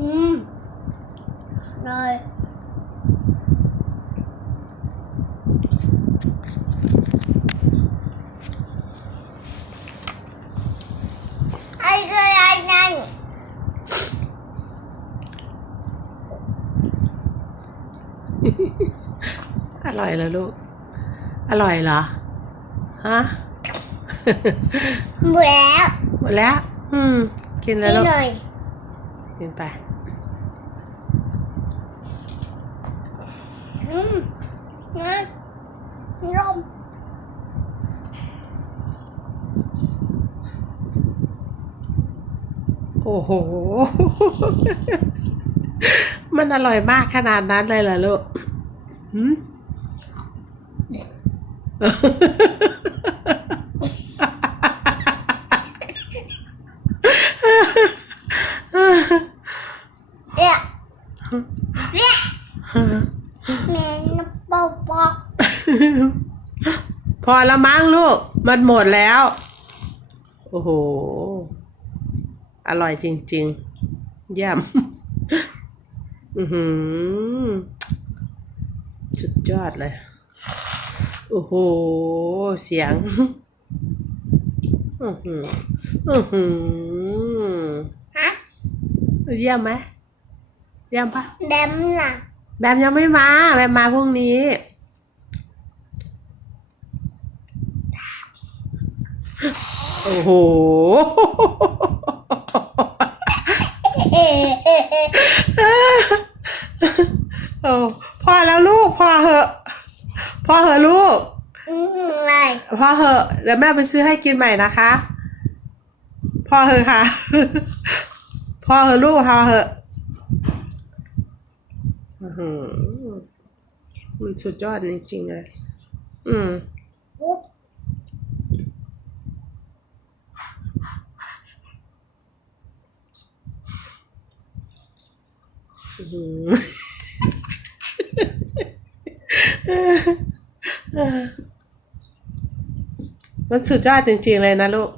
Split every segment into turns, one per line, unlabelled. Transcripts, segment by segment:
อืมเลยไอ้ก็ไอ้นั่น
อร่อยเหรอลูก อร่อยเหรอ ฮะ
หมดแล้ว
หมดแล้ว อืม กินแล้วลูก
หน่อย
กินไป
อืมนะร่ม
โอ้โห มันอร่อยมากขนาดนั้นเลยเหรอลูกหืม
เอ๊ะเอ๊ะ แม่น้ำปอปอ
พอละมั้งลูก มันหมดแล้ว โอ้โห อร่อยจริงๆเยี่ยมอือหือสุดยอดเลย โอ้โห เสียง อือหืออือหือ
ฮะ
เยี่ยมไหมเยี่ยมปะ
แบมล่ะ
แบมยังไม่มาแบมมาพรุ่งนี้ โอ้โห
เอ๊ะเอ๊ะเอ๊ะ
โอ้พอแล้วลูกพอเหอะพอเหอะลูก
อืมอะไร
พอเหอะเดี๋ยวแม่ไปซื้อให้กินใหม่นะคะพอเหอะค่ะ พอเหอะลูกพอเหอะอื้อหือ มันสุดยอดจริงๆเลย อืมมันสุดยอดจริงๆเลยนะลูก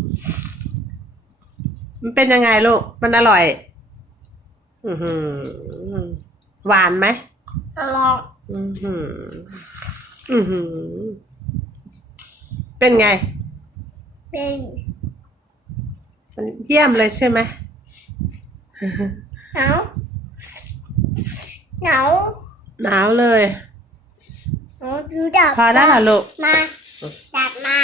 มันเป็นยังไงลูก มันอร่อย อือหือ หวานไหม
อร่อย
อือหือ อือหือ เป็นไง
เป็น
มันเยี่ยมเลยใช่ไหม
หนาวหนาว
หนาวเลย
หนาวดูดับ
พอได้เหรอลูก
มาจัดมา